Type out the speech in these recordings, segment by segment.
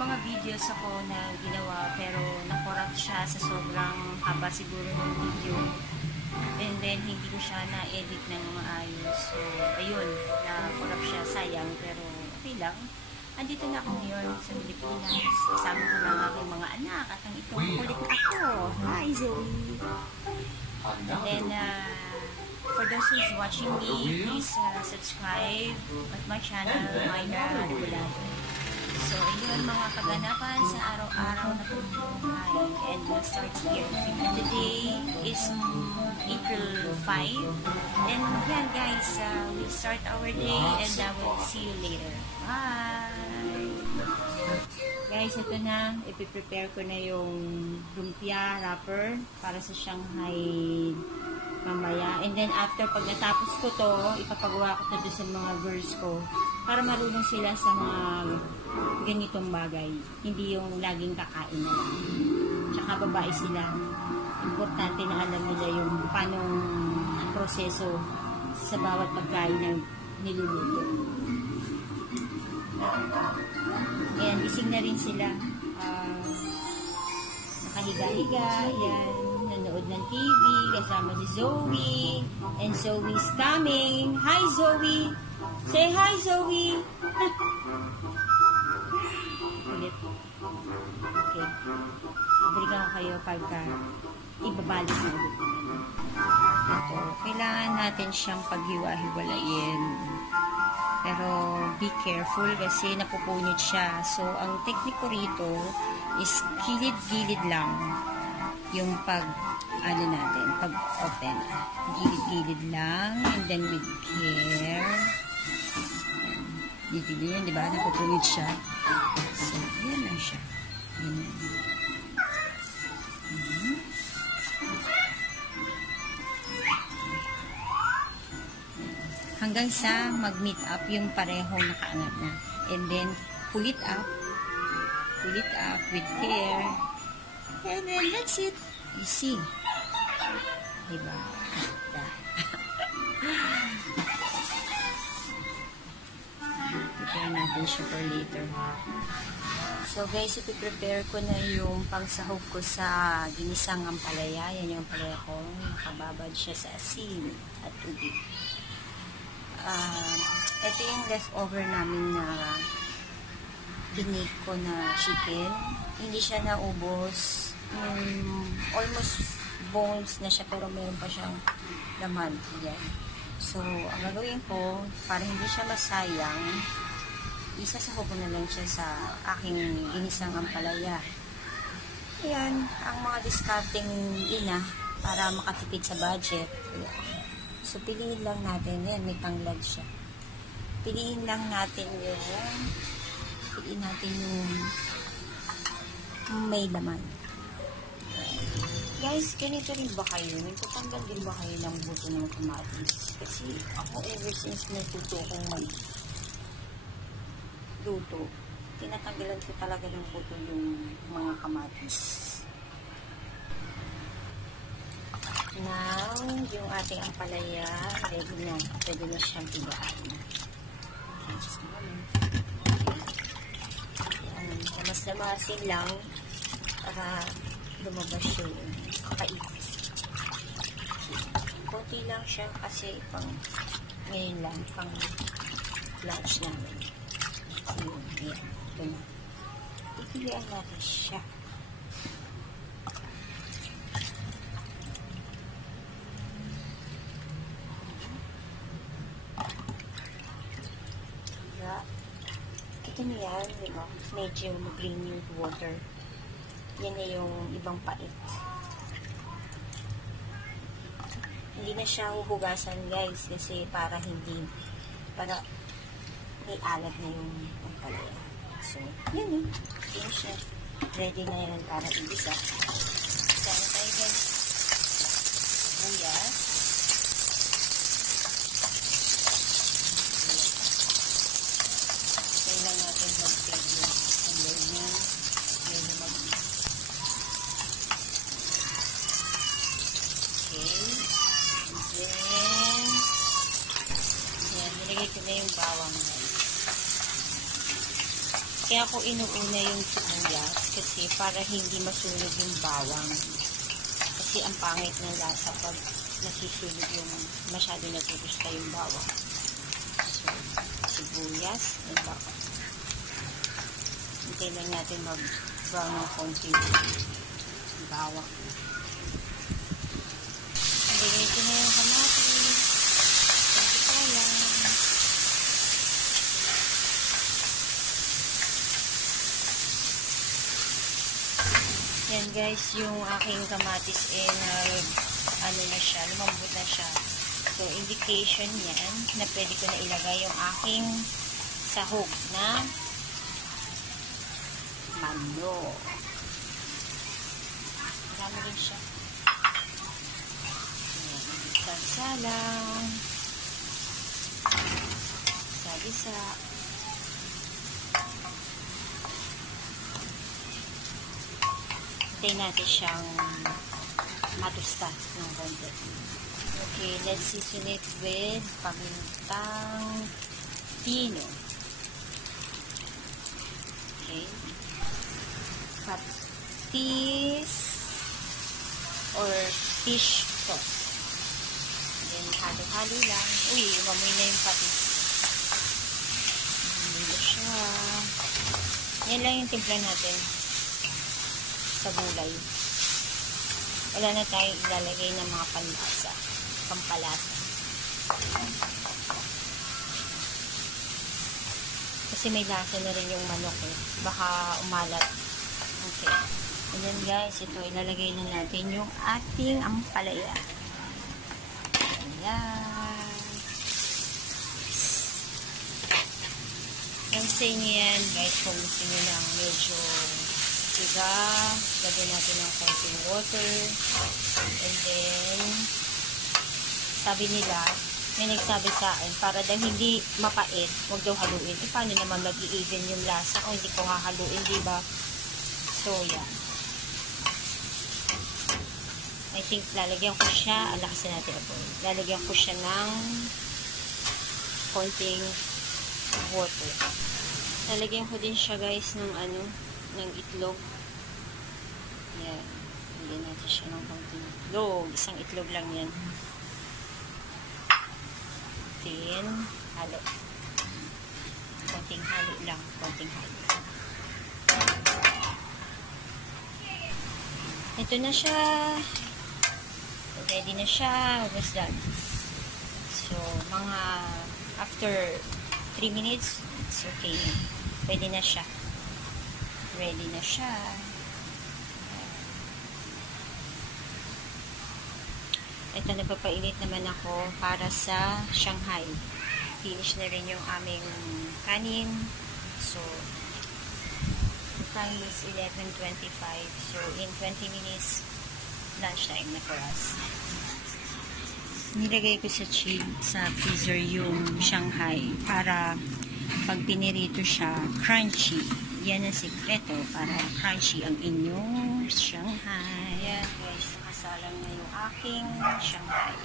mga videos ako na ginawa pero na-corrupt siya sa sobrang haba siguro ng video. And then, hindi ko siya na-edit ng maayos. So, ayun, na-corrupt siya. Sayang, pero okay lang. Andito na ako ngayon sa Pilipinas. Kasama ko lang aking mga anak at ang itong kulit ako. Hi, Zoe! And then, for those who's watching me, please subscribe at my channel, Myra Regulado. So, yun mga kaganapan sa araw-araw na pamumuhay. And we'll start here. And today is April 5. And yan guys, we'll start our day and we'll see you later. Bye! Guys, ito na. Ipiprepare ko na yung lumpia wrapper para sa Shanghai mamaya. And then after, pag natapos ko to, ipapagawa ko to sa mga girls ko para marunong sila sa mga ganitong bagay. Hindi yung laging kakain na lang. Tsaka babae sila. Importante na alam nila yung paano proseso sa bawat pagkain na niluluto. Ayan, gising na rin sila. Nakahiga-higa. Ayan, nanood ng TV. Kasama si Zoe. And Zoe's coming. Hi, Zoe! Say hi, Zoe! Ulit. Okay. Balikan ko kayo pagka ibabalik na ulit. Ito. Kailangan natin siyang paghiwa-hiwalayin. Pero be careful kasi napupunit siya. So, ang technique ko rito is gilid-gilid lang yung ano natin, pag-open. Gilid-gilid lang. And then with care. Dito yun, di ba? Napupunit siya. So, yan lang siya. Yan. Hanggang sa mag-meet up yung parehong nakaangat na. And then, pull it up with care. And then, that's it. Easy. Diba? Prepare natin siya for later. So guys, ipiprepare ko na yung pangsahog ko sa ginisang ampalaya. Yan yung ampalaya ko. Nakababad siya sa asin at tubig. Ito yung leftover namin na binake ko na chicken. Hindi siya naubos. Almost bones na siya pero meron pa siyang laman. Yan. So, ang gagawin ko, para hindi siya masayang, isasahog ko na lang siya sa aking ginisang ampalaya. Ayan, ang mga discarding ina para makatipid sa budget. Ayan. So, piliin lang natin. Ayan, may tanglad siya. Piliin lang natin yung may laman. Guys, ganito rin ba kayo? Nagtatanggal din ba kayo ng buto ng kamatis? Kasi ako ever since natuto kong magluto, tinatanggalan ko talaga ng buto yung mga kamatis. Now, yung ating ampalaya, ready na. Pwede na siyang tigaan. Okay, just a moment. Ayan, lamas-lamasin lang para lumabas yung kaipis. Konti lang siya kasi pang ngayon lang, pang lunch namin. So, yan. Ito na. Ipilihan natin siya. Ito na yan, diba? Medyo green yung water. Yan na yung ibang pait. Hindi na siya huhugasan guys kasi para may alat na yung ampalaya. So, yan Yan siya. Ready na yan para ibisa. Saan tayo guys? Buyas. Kailan natin mag-peg yung sandal niya. Medyo mag-peg. Okay. Then, nilagay ko na yung bawang guys. Kaya ako inuuna yung sibuyas kasi para hindi masunog yung bawang. Kasi ang pangit ng lasa pag nasisunog yung masyado natutusta yung bawang. So, sibuyas and bawang. Hintayin lang natin mag-brown ng konti yung bawang. Ilagay ko na yung kamatis. Konti lang. Yan guys, yung aking kamatis ano na siya, lumambot na siya. So, indication yan na pwede ko na ilagay yung aking sahog na manok. Marami rin siya. Salsa lang. Salisa. Hintayin natin siyang matusta ng konti. Okay, let's season it with pamintang pino. Okay. Patis or fish sauce. Then, halo-halo lang. Uy, umamoy na yung patis. Umamoy na siya. Yan lang yung timpla natin sa gulay. Wala na tayong ilalagay ng mga panlasa. Pampalasa. Kasi may lasa na rin yung manok eh. Baka umalat. Okay. And then guys, ito ilalagay na natin yung ating ampalaya. Ayan. Pansin nyo yan guys kung gusto nyo ng medyo siga. Lagyan natin ng konting water. And then sabi nila, may nagsabi sa akin, para daw hindi mapait, huwag daw haluin. E paano naman mag-i-even yung lasa kung hindi ko hahaluin, diba? So, yan. I think lalagyan ko siya, alakasin natin ako. Lalagyan ko siya ng konting water. Lalagyan ko din siya guys ng ng itlog. Yan. Lalagyan natin siya ng konting itlog. Isang itlog lang yan. Then, halo. Konting halo lang. Konting halo. Ito na siya. Ready na siya. Almost done. So, mga after 3 minutes, it's okay. Pwede na siya. Ready na siya. Ito, nagpapainit naman ako para sa Shanghai. Finish na rin yung aming kanin. So, the time is 11:25. So, in 20 minutes, lunchtime na for us. Nilagay ko sa freezer yung Shanghai para pag pinirito siya, crunchy. Yan ang sikreto para crunchy ang inyong Shanghai. Yan guys, nakasalang na yung aking Shanghai.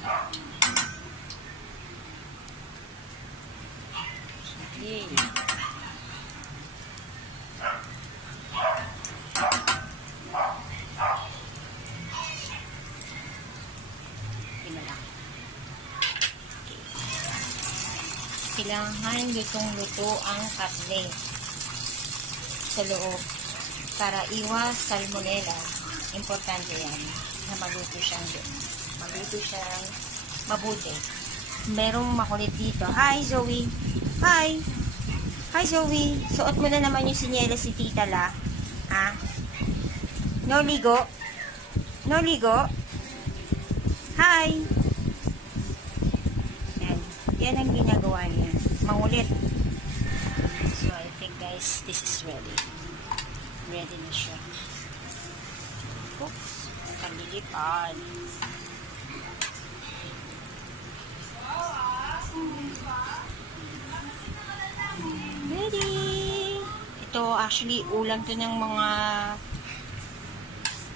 Okay. Kailangan lutong-luto ang karne sa loob para iwas salmonella. Importante yan na maluto siyang mabuti. Merong makulit dito. Hi Zoe! Hi! Hi Zoe! Suot mo na naman yung sinyela si Tita La. Ha? No ligo? No ligo? Hi! Yan ang ginagawa niya. Mangulit. So, I think guys, this is ready. Ready na siya. Oops. Kalilipad. Ready! Ito, actually, ulam to ng mga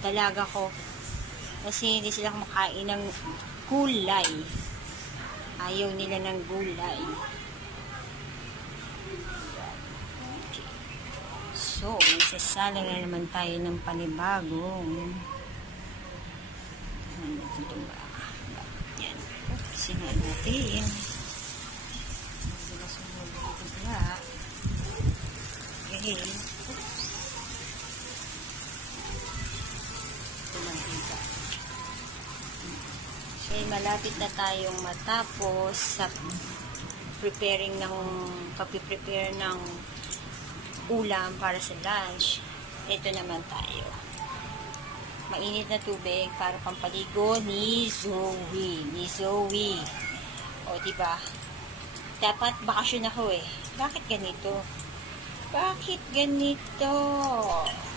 dalaga ko. Kasi hindi sila kumakain ng gulay. Ayaw nila ng gulay. Okay. So, magsasala na naman tayo ng panibagong ito ba? Yan. Sinad natin. Sila sunod ito ba? Okay. Ito lang dito. Okay, malapit na tayong matapos sa preparing ng pag-prepare ng ulam para sa lunch. Ito naman tayo. Mainit na tubig para pampaligo ni Zoe. O, diba? Dapat bakasyon ako eh. Bakit ganito?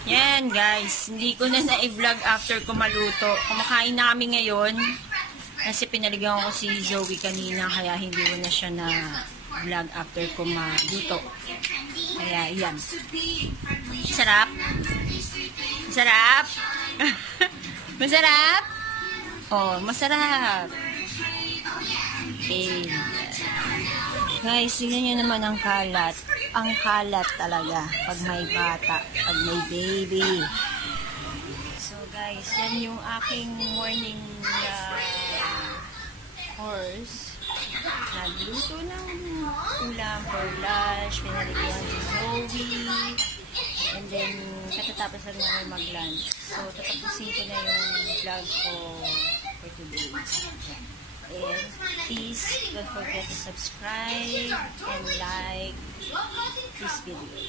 Yan guys, hindi ko na na-vlog after ko maluto. Kumakain na kami ngayon. Kasi pinaligawan ko si Zoe kanina, kaya hindi ko na siya na vlog after ko maluto. Kaya yan. Sarap? Masarap? Masarap? Oh, masarap. Okay. Guys, tingnan nyo naman ang kalat. Ang kalat talaga pag may bata, pag may baby. So guys, yan yung aking morning course. Nagluto ng ulam for lunch. Pinaligawan si Zoe. And then, katatapos lang namin mag-lunch. So, tatapusin ko na yung vlog ko for today. And please don't forget to subscribe and like this video.